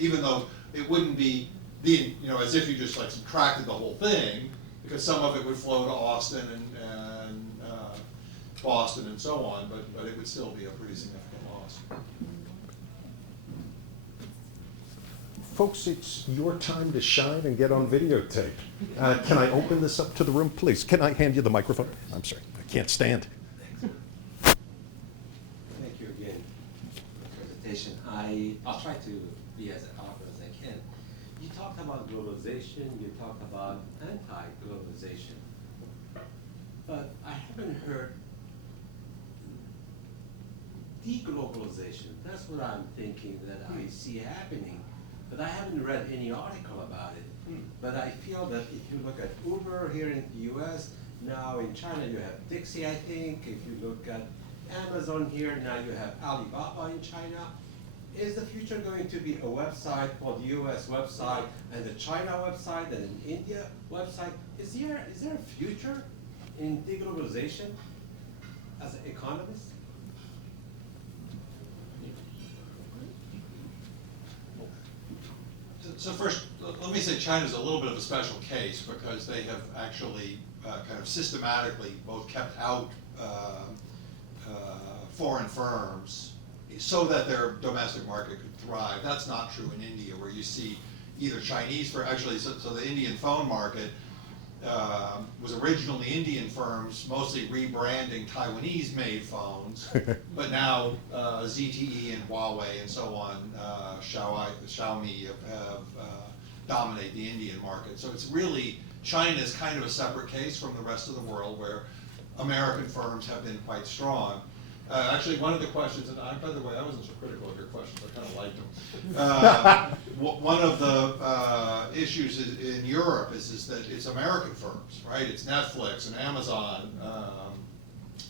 even though it wouldn't be as if you just like subtracted the whole thing, because some of it would flow to Austin and Boston and so on, but it would still be a pretty significant loss. Folks, it's your time to shine and get on videotape. Can I open this up to the room, please? Can I hand you the microphone? I'm sorry, I can't stand. Thank you again for the presentation. I'll try to be as eloquent as I can. You talked about globalization, you talked about anti-globalization, but I haven't heard deglobalization. That's what I'm thinking that I see happening, but I haven't read any article about it. But I feel that if you look at Uber here in the US, now in China you have Dixie, I think. If you look at Amazon here, now you have Alibaba in China. Is the future going to be a website called the US website and the China website and an India website? Is there a future in deglobalization as an economist? So first, let me say China's a little bit of a special case because they have actually kind of systematically both kept out foreign firms so that their domestic market could thrive. That's not true in India, where you see either Chinese so the Indian phone market was originally Indian firms mostly rebranding Taiwanese-made phones, but now ZTE and Huawei and so on, Xiaomi have dominate the Indian market. So it's really, China is kind of a separate case from the rest of the world where American firms have been quite strong. Actually, one of the questions, and by the way, I wasn't so critical of your questions, I kind of liked them. One of the issues in Europe is that it's American firms, right? It's Netflix and Amazon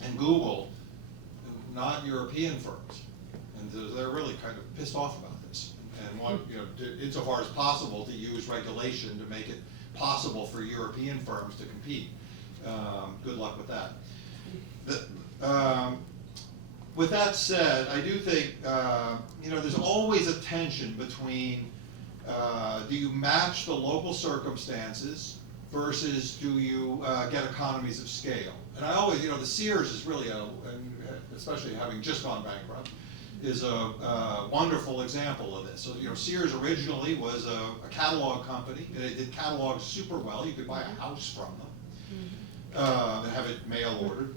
and Google, not European firms. And they're really kind of pissed off about this. And want, insofar as possible, to use regulation to make it possible for European firms to compete. Good luck with that. With that said, I do think there's always a tension between do you match the local circumstances versus do you get economies of scale? And I always, the Sears is really and especially having just gone bankrupt, is a wonderful example of this. So Sears originally was a catalog company. They did catalogs super well. You could buy a house from them and have it mail ordered.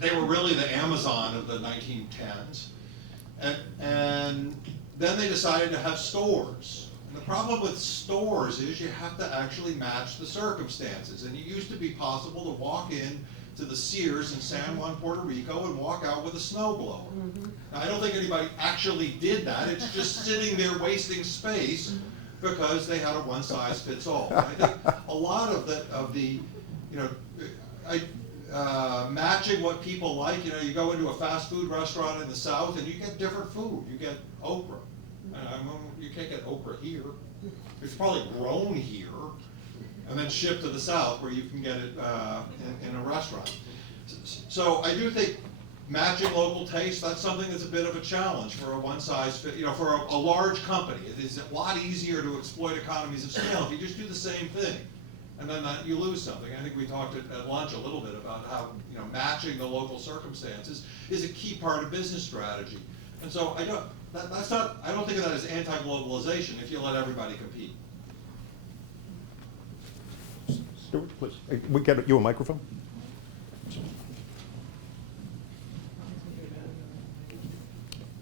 They were really the Amazon of the 1910s. And then they decided to have stores. The problem with stores is you have to actually match the circumstances. And it used to be possible to walk in to the Sears in San Juan, Puerto Rico and walk out with a snowblower. Now, I don't think anybody actually did that. It's just sitting there wasting space because they had a one-size-fits-all. I think a lot of the matching what people like, you go into a fast food restaurant in the South and you get different food. You get okra. You can't get okra here. It's probably grown here and then shipped to the South where you can get it in a restaurant. So I do think matching local taste, that's something that's a bit of a challenge for a one-size-fit, for a large company. It is a lot easier to exploit economies of scale if you just do the same thing. And then you lose something. I think we talked at lunch a little bit about how matching the local circumstances is a key part of business strategy. And so I don't think of that as anti-globalization if you let everybody compete. Stuart, please. We get you a microphone?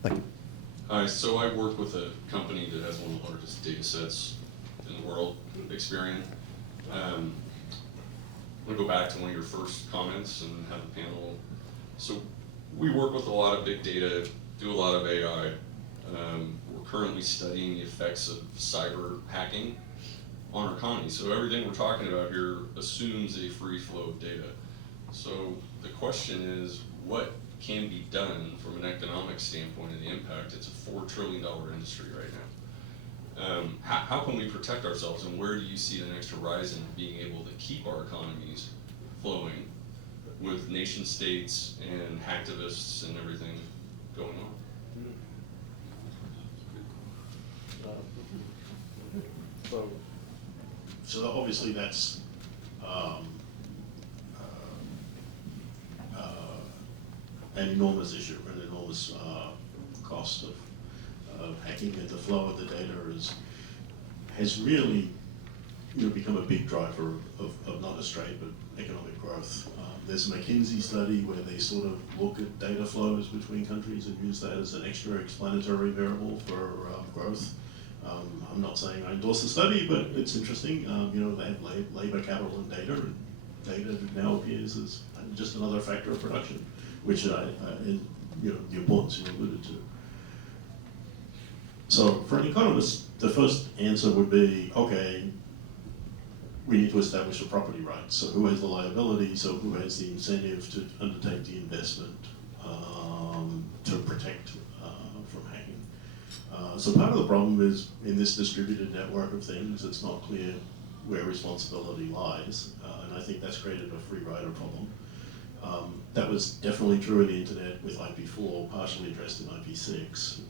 Thank you. Hi, so I work with a company that has one of the largest data sets in the world, Experian. I'm going to go back to one of your first comments and have a panel. So we work with a lot of big data, do a lot of AI. We're currently studying the effects of cyber hacking on our economy. So everything we're talking about here assumes a free flow of data. So the question is, what can be done from an economic standpoint of the impact? It's a $4 trillion industry right now. How can we protect ourselves, and where do you see the next horizon of being able to keep our economies flowing with nation states and hacktivists and everything going on? So obviously that's an enormous issue, an enormous cost of hacking, and the flow of the data has really become a big driver of not just trade but economic growth. There's a McKinsey study where they sort of look at data flows between countries and use that as an extra explanatory variable for growth. I'm not saying I endorse the study, but it's interesting. They have labor, capital, and data now appears as just another factor of production, which is the importance you alluded to. So for an economist, the first answer would be, okay, we need to establish a property right. So who has the liability? So who has the incentive to undertake the investment to protect from hacking? So part of the problem is in this distributed network of things, it's not clear where responsibility lies, and I think that's created a free rider problem. That was definitely true in the internet with IP4, partially addressed in IP6,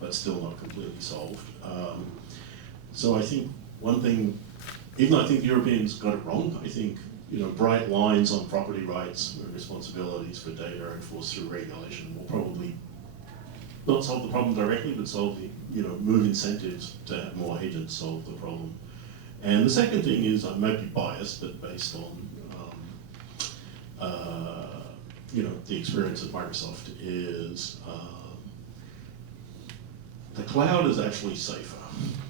but still not completely solved. So I think one thing, even though I think the Europeans got it wrong, I think bright lines on property rights and responsibilities for data enforced through regulation will probably not solve the problem directly, but solve the move incentives to have more agents solve the problem. And the second thing is, I might be biased, but based on the experience at Microsoft is the cloud is actually safer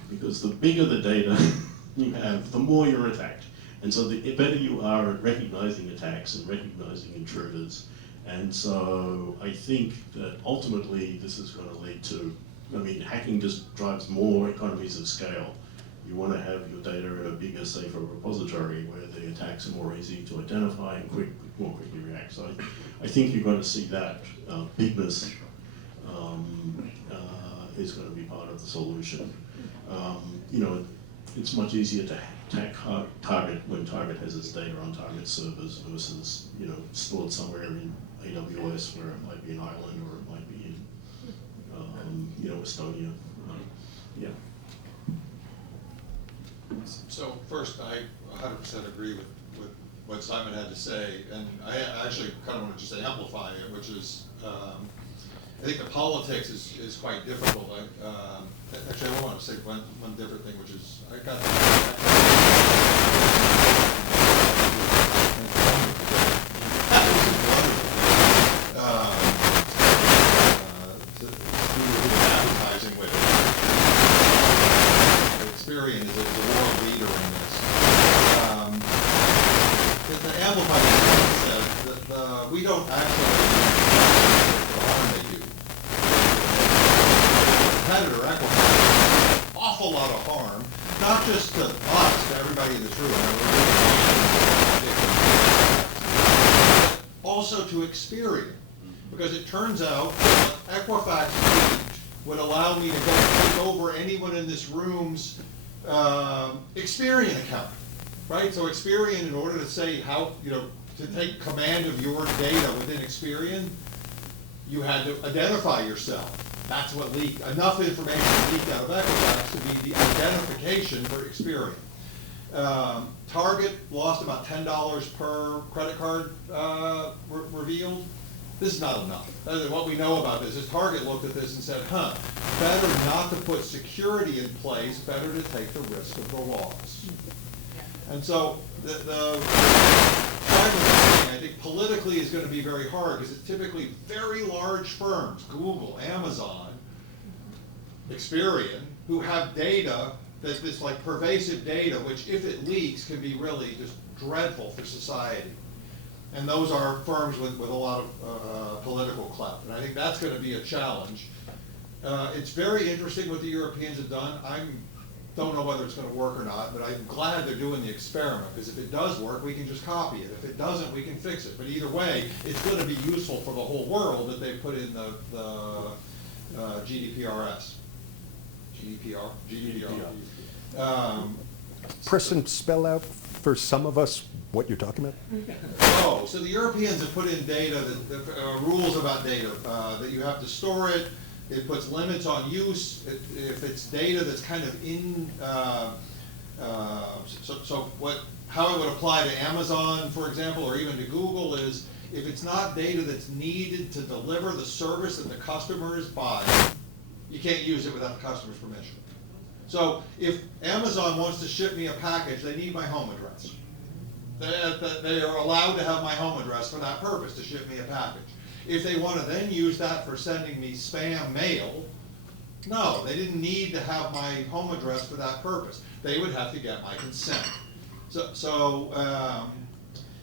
because the bigger the data you have, the more you're attacked. And so the better you are at recognizing attacks and recognizing intruders. And so I think that ultimately this is going to lead to, hacking just drives more economies of scale. You want to have your data in a bigger, safer repository where the attacks are more easy to identify and more quickly react. So I think you're going to see that bigness is going to be part of the solution. It's much easier to attack Target when Target has its data on Target servers versus stored somewhere in AWS where it might be in Ireland or it might be in Estonia. Yeah. So first, I 100% agree with what Simon had to say, and I actually kind of want to just amplify it, which is, I think the politics is quite difficult. Actually, I want to say one different thing, which is, I got advertising with it. we don't actually the harm they do. Competitor Equifax, an awful lot of harm, not just to us, to everybody in this room, but also to Experian. Because it turns out that Equifax would allow me to go take over anyone in this room's Experian account, right? So Experian, in order to say how, to take command of your data within Experian, you had to identify yourself. That's what leaked. Enough information leaked out of Equifax to be the identification for Experian. Target lost about $10 per credit card revealed. This is not enough. What we know about this is Target looked at this and said, better not to put security in place, better to take the risk of the loss. And so the I think politically is going to be very hard because it's typically very large firms, Google, Amazon, Experian, who have data that's this like pervasive data, which if it leaks can be really just dreadful for society. And those are firms with a lot of political clout. And I think that's going to be a challenge. It's very interesting what the Europeans have done. I don't know whether it's going to work or not, but I'm glad they're doing the experiment, because if it does work, we can just copy it. If it doesn't, we can fix it. But either way, it's going to be useful for the whole world that they put in the GDPRS. GDPR. Preston, spell out for some of us what you're talking about? Oh, so the Europeans have put in data, rules about data, that you have to store it. It puts limits on use. If it's data that's kind of in, how it would apply to Amazon, for example, or even to Google is, if it's not data that's needed to deliver the service that the customer is buying, you can't use it without the customer's permission. So if Amazon wants to ship me a package, they need my home address. They are allowed to have my home address for that purpose, to ship me a package. If they want to then use that for sending me spam mail, no, they didn't need to have my home address for that purpose. They would have to get my consent. So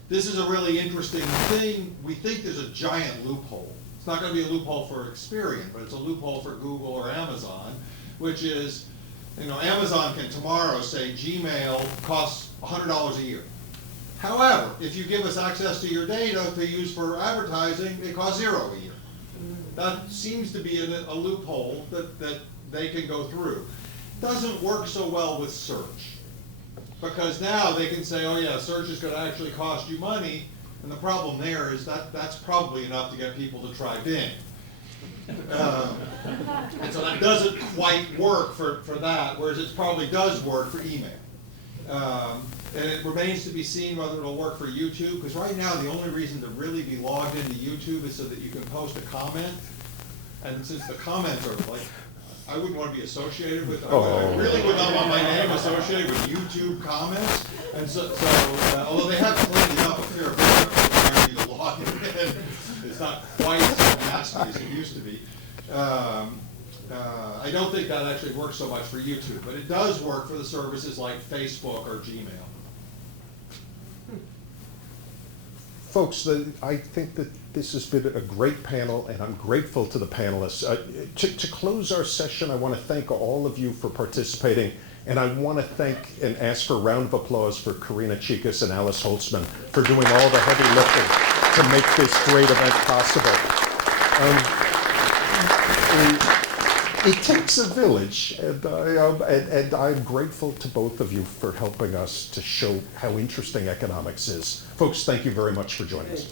this is a really interesting thing. We think there's a giant loophole. It's not going to be a loophole for Experian, but it's a loophole for Google or Amazon, which is, Amazon can tomorrow say Gmail costs $100 a year. However, if you give us access to your data to use for advertising, it costs $0 a year. That seems to be a loophole that they can go through. Doesn't work so well with search, because now they can say, oh yeah, search is going to actually cost you money, and the problem there is that's probably enough to get people to try Bing. And so that doesn't quite work for that, whereas it probably does work for email. And it remains to be seen whether it'll work for YouTube, because right now the only reason to really be logged into YouTube is so that you can post a comment. And since the comments are like, I wouldn't want to be associated with, I really would not want my name associated with YouTube comments. And so although they have cleaned it up a fair bit, requiring you to log in, it's not quite so nasty as it used to be. I don't think that actually works so much for YouTube, but it does work for the services like Facebook or Gmail. Folks, I think that this has been a great panel, and I'm grateful to the panelists. To close our session, I want to thank all of you for participating, and I want to thank and ask for a round of applause for Karina Chikas and Alice Holtzman for doing all the heavy lifting to make this great event possible. It takes a village, and I'm grateful to both of you for helping us to show how interesting economics is. Folks, thank you very much for joining us.